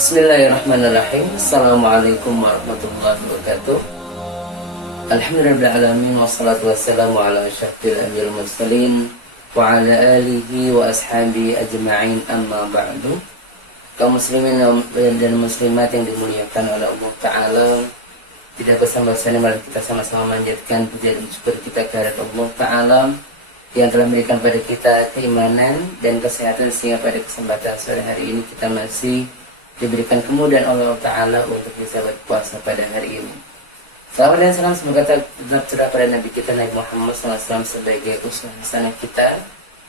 Bismillahirrahmanirrahim. Assalamualaikum warahmatullahi wabarakatuh. Alhamdulillahirrahmanirrahim. Wassalatu wassalamu ala asyrafil anbiya'il mursalin wa ala alihi wa ashabi ajma'in, amma ba'du. Kaum muslimin dan muslimat yang dimuliakan oleh Allah Ta'ala, tidak bersama-sama mari kita sama-sama manjatkan puja dan syukur kita kehadirat Allah Ta'ala yang telah memberikan pada kita keimanan dan kesehatan, sehingga pada kesempatan sore hari ini kita masih diberikan kemudahan Allah Ta'ala untuk bisa berpuasa pada hari ini. Salam dan salam semoga tetap cerah pada Nabi kita Nabi Muhammad SAW sebagai uswah hasanah kita,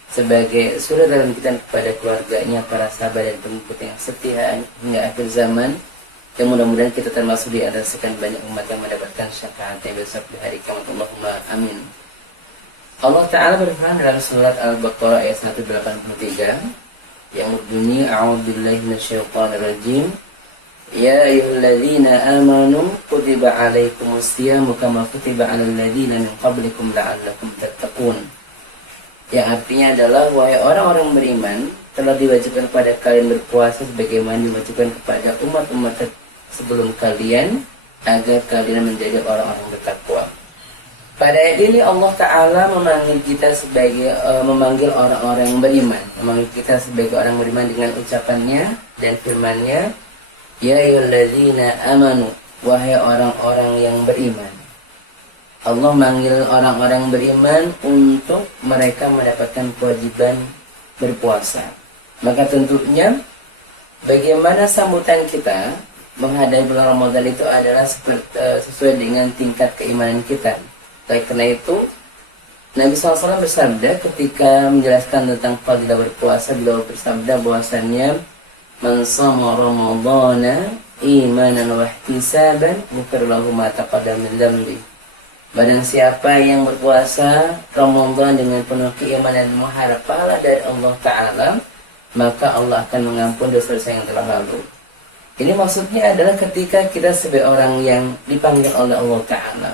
sebagai suri dalam kita kepada keluarganya, para sahabat dan pengikut yang setia hingga akhir zaman. Yang mudah-mudahan kita termasuk di antara sekian banyak umat yang mendapatkan syafaat yang besok di hari kiamat. Allahumma amin. Allah Ta'ala berfirman dalam surat Al-Baqarah ayat 183 yang berbunyi, a'udzubillahi minasyaitonirrajim, ya ayyuhalladzina amanu kutiba alaikumusyiyamu kama kutiba alal ladzina min qablikum la'allakum tattaqun. Yang artinya adalah, wahai orang-orang beriman, telah diwajibkan kepada kalian berpuasa sebagaimana diwajibkan kepada umat-umat sebelum kalian, agar kalian menjadi orang-orang bertakwa. Pada ayat ini Allah Ta'ala memanggil kita sebagai memanggil orang-orang yang beriman, memanggil kita sebagai orang beriman dengan ucapannya dan firmannya, ya ayyuhalladzina amanu, wahai orang-orang yang beriman. Allah memanggil orang-orang beriman untuk mereka mendapatkan kewajiban berpuasa. Maka tentunya bagaimana sambutan kita menghadapi bulan Ramadan itu adalah sesuai dengan tingkat keimanan kita. Oleh karena itu, Nabi SAW bersabda ketika menjelaskan tentang fadilah berpuasa, beliau bersabda bahwasannya, man shama ramadhana imanan wa ihtisaban ghufira lahu ma taqaddama min dhanbi. Barang siapa yang berpuasa Ramadan dengan penuh keimanan dan mengharap pahala dari Allah Ta'ala, maka Allah akan mengampuni dosa-dosa yang telah lalu. Ini maksudnya adalah ketika kita sebagai orang yang dipanggil oleh Allah Ta'ala,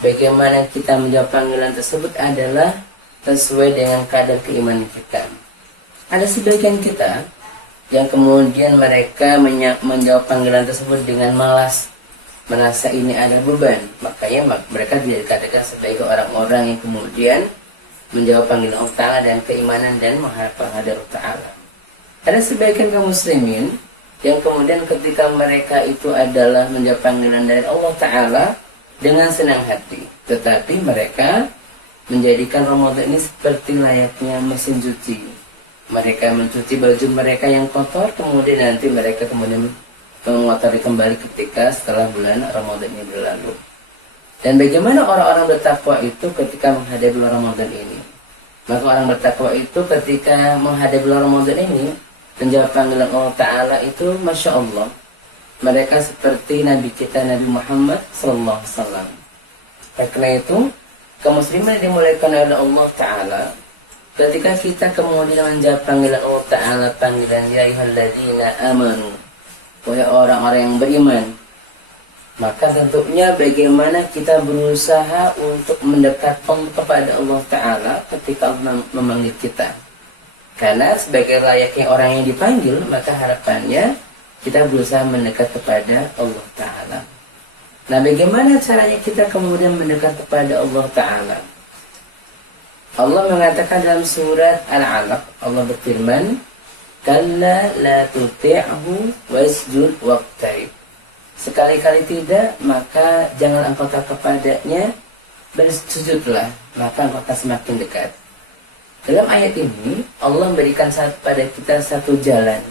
bagaimana kita menjawab panggilan tersebut adalah sesuai dengan kadar keimanan kita. Ada sebagian kita yang kemudian mereka menjawab panggilan tersebut dengan malas, merasa ini ada beban. Makanya mereka tidak dikatakan sebagai orang-orang yang kemudian menjawab panggilan Allah Ta'ala dan keimanan dan mengharap pahala dari Allah Ta'ala. Ada sebagian kaum muslimin yang kemudian ketika mereka itu adalah menjawab panggilan dari Allah Ta'ala dengan senang hati, tetapi mereka menjadikan Ramadan ini seperti layaknya mesin cuci. Mereka mencuci baju mereka yang kotor, kemudian nanti mereka kemudian mengotori kembali ketika setelah bulan Ramadan ini berlalu. Dan bagaimana orang-orang bertakwa itu ketika menghadapi bulan Ramadan ini? Maka orang bertakwa itu ketika menghadapi bulan Ramadan ini, menjawab panggilan Allah Ta'ala itu, Masya Allah, mereka seperti Nabi kita Nabi Muhammad SAW. Karena itu, kaum muslimin dimuliakan oleh Allah Ta'ala, ketika kita kemudian menjawab panggilan Allah Ta'ala, panggilan ya ayyuhalladzina amanu, wahai orang-orang yang beriman, maka tentunya bagaimana kita berusaha untuk mendekat kepada Allah Ta'ala ketika Allah memanggil kita. Karena sebagai layaknya orang yang dipanggil, maka harapannya kita berusaha mendekat kepada Allah Ta'ala. Nah, bagaimana caranya kita kemudian mendekat kepada Allah Ta'ala? Allah mengatakan dalam surat Al-Alaq, Allah berfirman, kalla la tuti'hu wasjud waqtarib. Sekali-kali tidak, maka jangan engkau tak kepadanya, bersujudlah, maka engkau akan semakin dekat. Dalam ayat ini, Allah memberikan pada kita satu jalan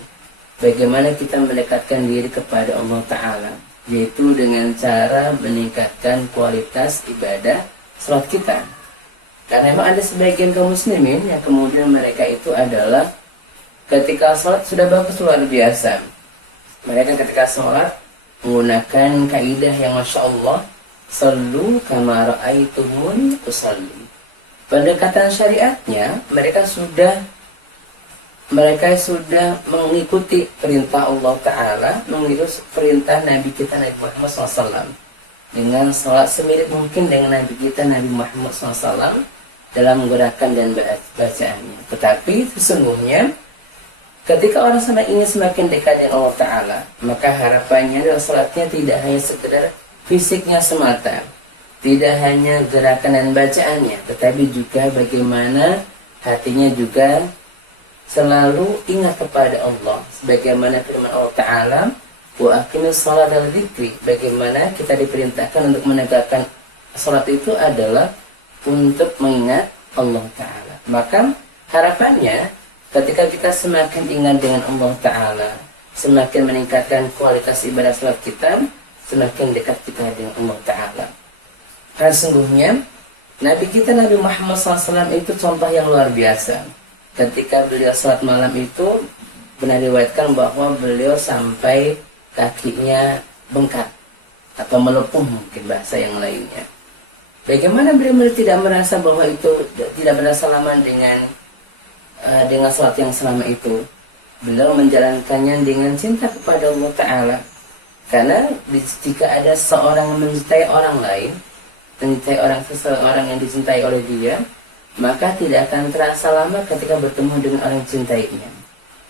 bagaimana kita mendekatkan diri kepada Allah Ta'ala, yaitu dengan cara meningkatkan kualitas ibadah salat kita. Karena memang ada sebagian kaum muslimin yang kemudian mereka itu adalah ketika salat sudah bagus luar biasa. Mereka ketika salat menggunakan kaidah yang Masya Allah, sallu kama ra'aitumuni usalli. Pendekatan syariatnya mereka sudah mengikuti perintah Allah Ta'ala, mengikuti perintah Nabi kita Nabi Muhammad SAW, dengan salat semirip mungkin dengan Nabi kita Nabi Muhammad SAW dalam menggunakan dan bacaannya. Tetapi sesungguhnya Ketika orang ingin semakin dekat dengan Allah Ta'ala, maka harapannya adalah salatnya tidak hanya sekedar fisiknya semata, tidak hanya gerakan dan bacaannya, tetapi juga bagaimana hatinya juga selalu ingat kepada Allah. Sebagaimana firman Allah Ta'ala, wa aqimis salat al dzikri, bagaimana kita diperintahkan untuk menegakkan salat itu adalah untuk mengingat Allah Ta'ala. Maka harapannya ketika kita semakin ingat dengan Allah Ta'ala, semakin meningkatkan kualitas ibadah salat kita, semakin dekat kita dengan Allah Ta'ala. Karena sungguhnya Nabi kita Nabi Muhammad SAW itu contoh yang luar biasa. Ketika beliau salat malam itu benar diriwayatkan bahwa beliau sampai kakinya bengkak atau melepuh, mungkin bahasa yang lainnya. Bagaimana beliau tidak merasa bahwa itu tidak berasa lama dengan salat yang selama itu? Beliau menjalankannya dengan cinta kepada Allah Ta'ala. Karena jika ada seorang yang mencintai orang lain, mencintai seseorang yang dicintai oleh dia, maka tidak akan terasa lama ketika bertemu dengan orang yang dicintainya.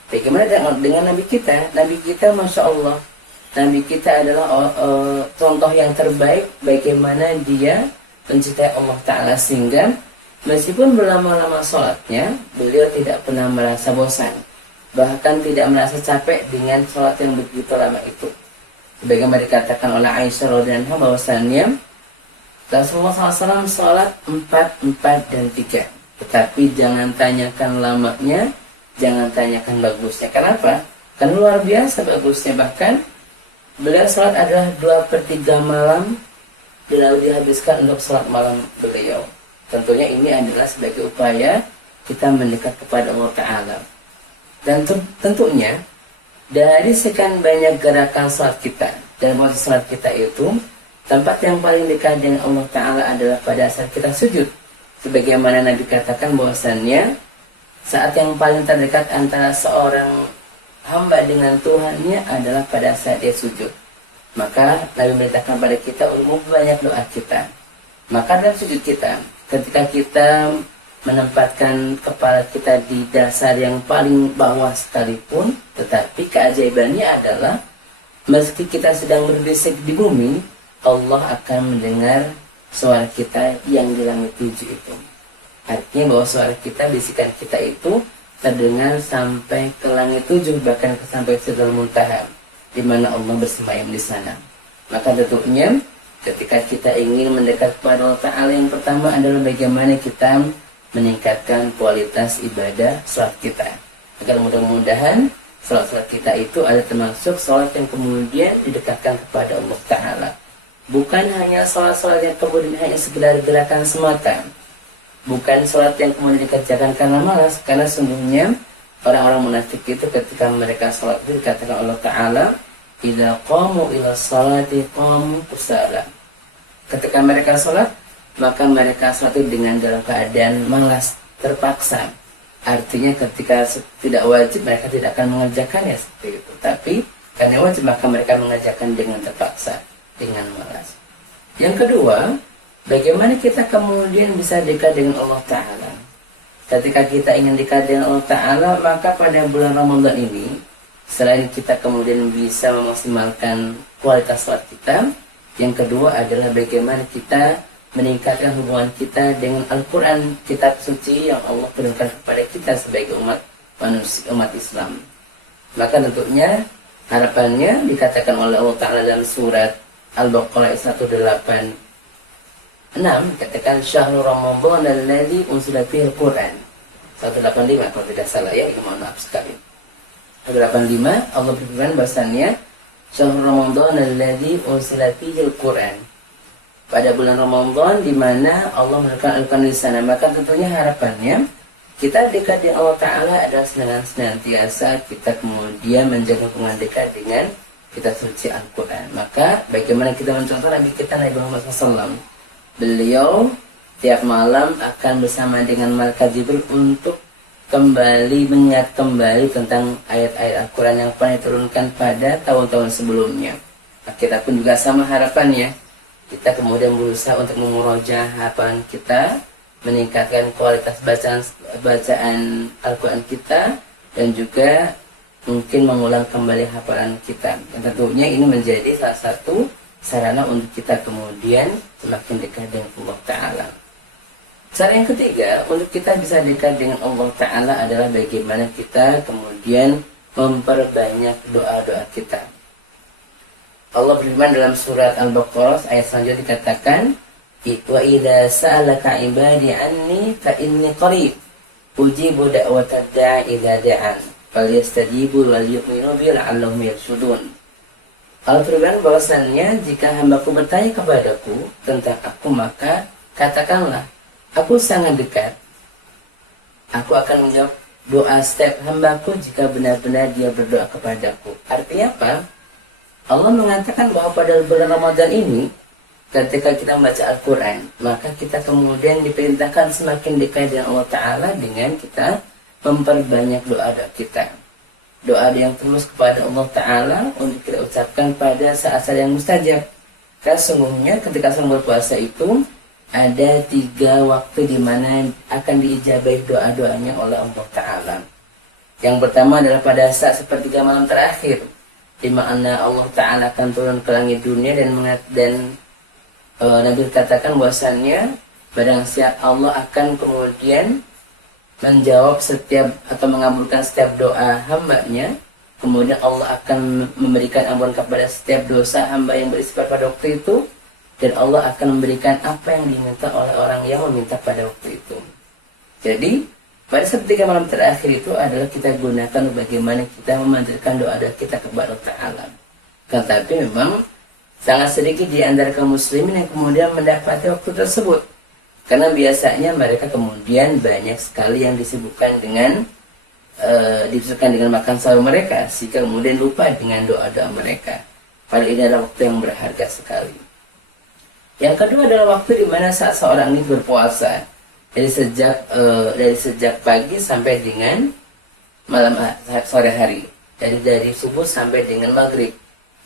Bagaimana dengan Nabi kita? Nabi kita, Masya Allah, Nabi kita adalah contoh yang terbaik bagaimana dia mencintai Allah Ta'ala, sehingga meskipun berlama-lama sholatnya, beliau tidak pernah merasa bosan, bahkan tidak merasa capek dengan sholat yang begitu lama itu. Sebagaimana dikatakan oleh Aisyah radhiyallahu anha bahwasannya Rasulullah SAW sholat 4, 4, dan 3. Tetapi jangan tanyakan lamanya, jangan tanyakan bagusnya. Kenapa? Kan luar biasa bagusnya. Bahkan beliau sholat adalah 2/3 malam, lalu dihabiskan untuk sholat malam beliau. Tentunya ini adalah sebagai upaya kita mendekat kepada Allah Ta'ala. Dan tentunya dari sekian banyak gerakan sholat kita, dan proses sholat kita itu, tempat yang paling dekat dengan Allah Ta'ala adalah pada saat kita sujud. Sebagaimana Nabi katakan bahwasannya saat yang paling terdekat antara seorang hamba dengan Tuhannya adalah pada saat dia sujud. Maka Nabi memerintahkan pada kita untuk banyak doa kita. Maka dalam sujud kita, ketika kita menempatkan kepala kita di dasar yang paling bawah sekalipun, tetapi keajaibannya adalah meski kita sedang berbisik di bumi, Allah akan mendengar suara kita yang di langit 7 itu. Artinya bahwa suara kita, bisikan kita itu terdengar sampai ke langit 7, bahkan sampai Sidratul Muntaha, di mana Allah bersemayam di sana. Maka tentunya ketika kita ingin mendekat kepada Allah Ta'ala, yang pertama adalah bagaimana kita meningkatkan kualitas ibadah salat kita, agar mudah-mudahan salat kita itu ada termasuk salat yang kemudian didekatkan kepada Allah Ta'ala. Bukan hanya salat-salat yang kemudian hanya sekedar gerakan semata, bukan salat yang kemudian dikerjakan karena malas. Karena sungguhnya orang-orang munafik itu ketika mereka salat itu dikatakan Allah Ta'ala, idza qamu ila salati qamu kusala. Ketika mereka salat, maka mereka salat dengan dalam keadaan malas, terpaksa. Artinya ketika tidak wajib mereka tidak akan mengerjakannya seperti itu. Tapi karena wajib maka mereka mengerjakan dengan terpaksa, dengan malas. Yang kedua, bagaimana kita kemudian bisa dekat dengan Allah Ta'ala? Ketika kita ingin dekat dengan Allah Ta'ala, maka pada bulan Ramadan ini, selain kita kemudian bisa memaksimalkan kualitas salat kita, yang kedua adalah bagaimana kita meningkatkan hubungan kita dengan Al-Quran, kitab suci yang Allah turunkan kepada kita sebagai umat manusia, umat Islam. Maka tentunya harapannya dikatakan oleh Allah Ta'ala dalam surat Al-Baqarah 186, katakan syahrul Ramadan alladzi unzila fihi al-Qur'an. 185 kalau tidak salah ya, mohon maaf sekali. 185 Allah berfirman bahwasannya syahrul Ramadan alladzi unzila fihi al-Qur'an, pada bulan Ramadan di mana Allah menurunkan Al-Quran di sana. Maka tentunya harapannya kita dekat dengan Allah Ta'ala adalah dengan senantiasa kita kemudian menjaga hubungan dekat dengan kitab suci Al-Quran. Maka bagaimana kita mencontoh Nabi kita Nabi Muhammad SAW, beliau tiap malam akan bersama dengan malaikat Jibril untuk kembali mengingat kembali tentang ayat-ayat Al-Quran yang pernah diturunkan pada tahun-tahun sebelumnya. Nah, kita pun juga sama harapannya, kita kemudian berusaha untuk memurojaah hafalan kita, meningkatkan kualitas bacaan Al-Quran kita, dan juga mungkin mengulang kembali hafalan kita. Dan tentunya ini menjadi salah satu sarana untuk kita kemudian semakin dekat dengan Allah Ta'ala. Cara yang ketiga, untuk kita bisa dekat dengan Allah Ta'ala adalah bagaimana kita kemudian memperbanyak doa-doa kita. Allah berfirman dalam surat Al-Baqarah ayat selanjutnya dikatakan, wa idza sa'alaka ibadi anni fa inni qarib ujibu da'watad da'i idza da'an falyastajibu wal yu'minu bi la'allahum yarshudun. Allah berfirman bahwasannya jika hambaku bertanya kepadaku tentang aku, maka katakanlah, aku sangat dekat. Aku akan menjawab doa setiap hambaku jika benar-benar dia berdoa kepadaku. Artinya apa? Allah mengatakan bahwa pada bulan Ramadan ini, ketika kita membaca Al-Quran, maka kita kemudian diperintahkan semakin dekat dengan Allah Ta'ala dengan kita memperbanyak doa-doa kita. Doa yang tulus kepada Allah Ta'ala untuk kita ucapkan pada saat-saat yang mustajab. Karena sungguhnya ketika sedang berpuasa itu, ada 3 waktu di mana akan diijabahi doa-doanya oleh Allah Ta'ala. Yang pertama adalah pada saat sepertiga malam terakhir, di mana Allah Ta'ala akan turun ke langit dunia dan Nabi katakan bahwasannya barang siapa Allah akan kemudian menjawab setiap atau mengabulkan setiap doa hambanya, kemudian Allah akan memberikan ampunan kepada setiap dosa hamba yang beristighfar pada waktu itu, dan Allah akan memberikan apa yang diminta oleh orang yang meminta pada waktu itu. Jadi pada sepertiga malam terakhir itu adalah kita gunakan bagaimana kita memanjatkan doa-doa kita kepada Allah Ta'ala. Tetapi memang sangat sedikit di antara kaum muslimin yang kemudian mendapati waktu tersebut. Karena biasanya mereka kemudian banyak sekali yang disibukkan dengan makan sahur mereka, sehingga kemudian lupa dengan doa-doa mereka. Padahal ini adalah waktu yang berharga sekali. Yang kedua adalah waktu di mana saat seorang ini berpuasa. Dari sejak pagi sampai dengan sore hari, dari subuh sampai dengan maghrib.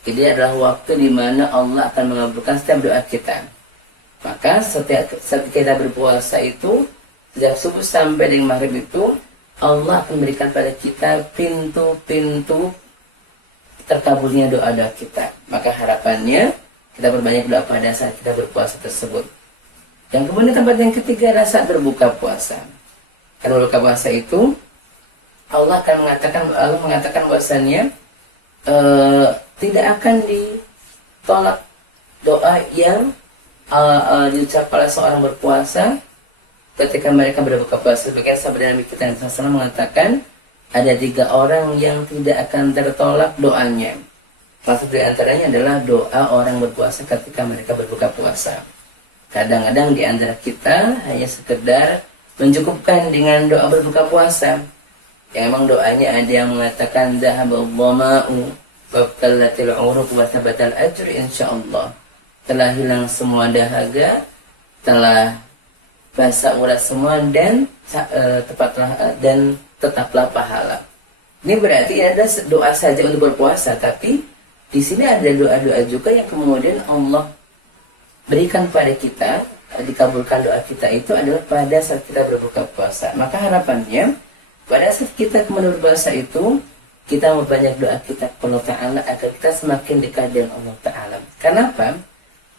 Ini adalah waktu di mana Allah akan mengabulkan setiap doa kita. Maka setiap kita berpuasa itu, sejak subuh sampai dengan maghrib itu, Allah akan memberikan pada kita pintu-pintu terkabulnya doa-doa kita. Maka harapannya kita berbanyak doa pada saat kita berpuasa tersebut. Yang kemudian tempat yang ketiga adalah saat berbuka puasa. Karena berbuka puasa itu Allah mengatakan bahwasannya tidak akan ditolak doa yang diucapkan oleh seorang berpuasa ketika mereka berbuka puasa. Sebagian sahabat Nabi kita yang mengatakan ada 3 orang yang tidak akan tertolak doanya. Maksud di antaranya adalah doa orang berpuasa ketika mereka berbuka puasa. Kadang-kadang di antara kita hanya sekedar mencukupkan dengan doa berbuka puasa. Yang memang doanya ada yang mengatakan dhahabal dhama'u wabtallatil 'uruq wa thabatal ajr insyaallah. Telah hilang semua dahaga, telah basah urat semua dan tetaplah pahala. Ini berarti ada doa saja untuk berpuasa, tapi di sini ada doa-doa juga yang kemudian Allah berikan pada kita, dikabulkan doa kita itu adalah pada saat kita berbuka puasa. Maka harapannya pada saat kita kemudian berpuasa itu, kita memperbanyak doa kita kepada Allah Ta'ala agar kita semakin dekat dengan Allah Ta'ala. Kenapa?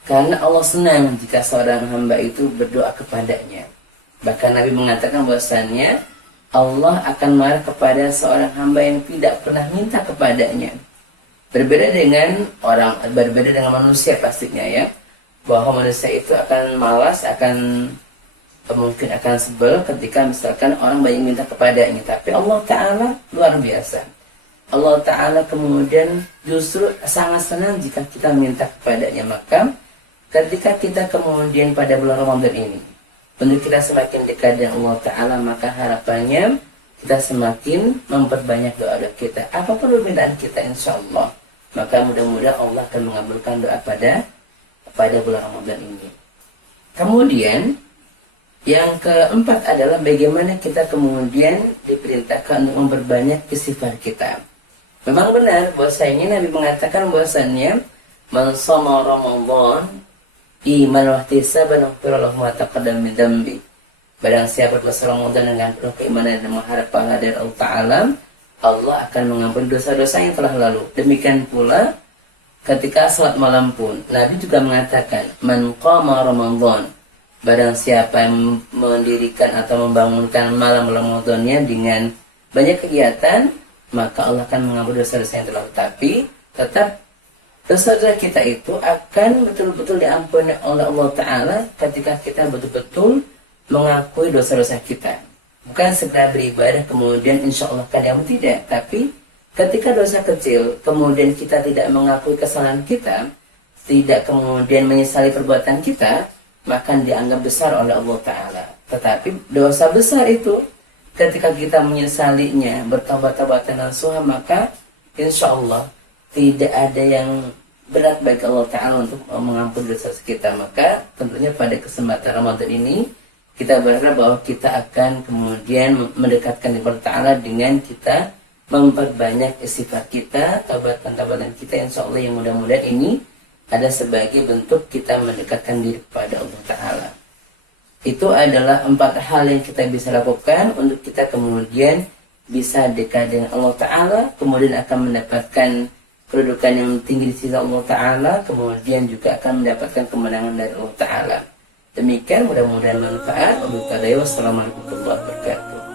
Karena Allah senang jika seorang hamba itu berdoa kepadanya. Bahkan Nabi mengatakan bahwasannya Allah akan marah kepada seorang hamba yang tidak pernah minta kepadanya. Berbeda dengan manusia pastinya ya. Bahwa manusia itu akan malas, mungkin akan sebel ketika misalkan orang banyak minta kepadanya. Tapi Allah Ta'ala luar biasa. Allah Ta'ala kemudian justru sangat senang jika kita minta kepadanya. Maka ketika kita kemudian pada bulan Ramadan ini, untuk kita semakin dekat dengan Allah Ta'ala, maka harapannya kita semakin memperbanyak doa-doa kita. Apapun permintaan kita insya Allah, maka mudah-mudahan Allah akan mengabulkan doa pada bulan Ramadan ini. Kemudian yang keempat adalah bagaimana kita kemudian diperintahkan untuk memperbanyak istighfar kita. Memang benar bahwasanya Nabi mengatakan bahwasannya man shoma Ramadan iman wa ihtisaban ghufira lahu ma taqaddama min dhanbi. Barang siapa berpuasa Ramadan dengan penuh keimanan dan mengharap pahala dari Allah Ta'ala, Allah akan mengampuni dosa-dosa yang telah lalu. Demikian pula ketika salat malam pun, Nabi juga mengatakan, man qama Ramadan, barang siapa yang mendirikan atau membangunkan malam Ramadannya dengan banyak kegiatan, maka Allah akan mengampuni dosa-dosa yang telah lalu. Tapi tetap dosa-dosa kita itu akan betul-betul diampuni oleh Allah Ta'ala ketika kita betul-betul mengakui dosa-dosa kita. Bukan sekedar beribadah kemudian insya Allah kan diampuni, tidak. Tapi ketika dosa kecil kemudian kita tidak mengakui kesalahan kita, tidak kemudian menyesali perbuatan kita, maka dianggap besar oleh Allah Ta'ala. Tetapi dosa besar itu ketika kita menyesalinya, bertaubat-taubatan nasuha, maka insya Allah tidak ada yang berat bagi Allah Ta'ala untuk mengampuni dosa kita. Maka tentunya pada kesempatan Ramadan ini kita berharap bahwa kita akan kemudian mendekatkan kepada Ta'ala dengan kita memperbanyak istighfar kita, taubatan-taubatan kita, insya Allah yang mudah-mudahan ini ada sebagai bentuk kita mendekatkan diri kepada Allah Ta'ala. Itu adalah 4 hal yang kita bisa lakukan untuk kita kemudian bisa dekat dengan Allah Ta'ala, kemudian akan mendapatkan kedudukan yang tinggi di sisi Allah Ta'ala, kemudian juga akan mendapatkan kemenangan dari Allah Ta'ala. Demikian, mudah-mudahan manfaat. Wassalamualaikum warahmatullahi wabarakatuh.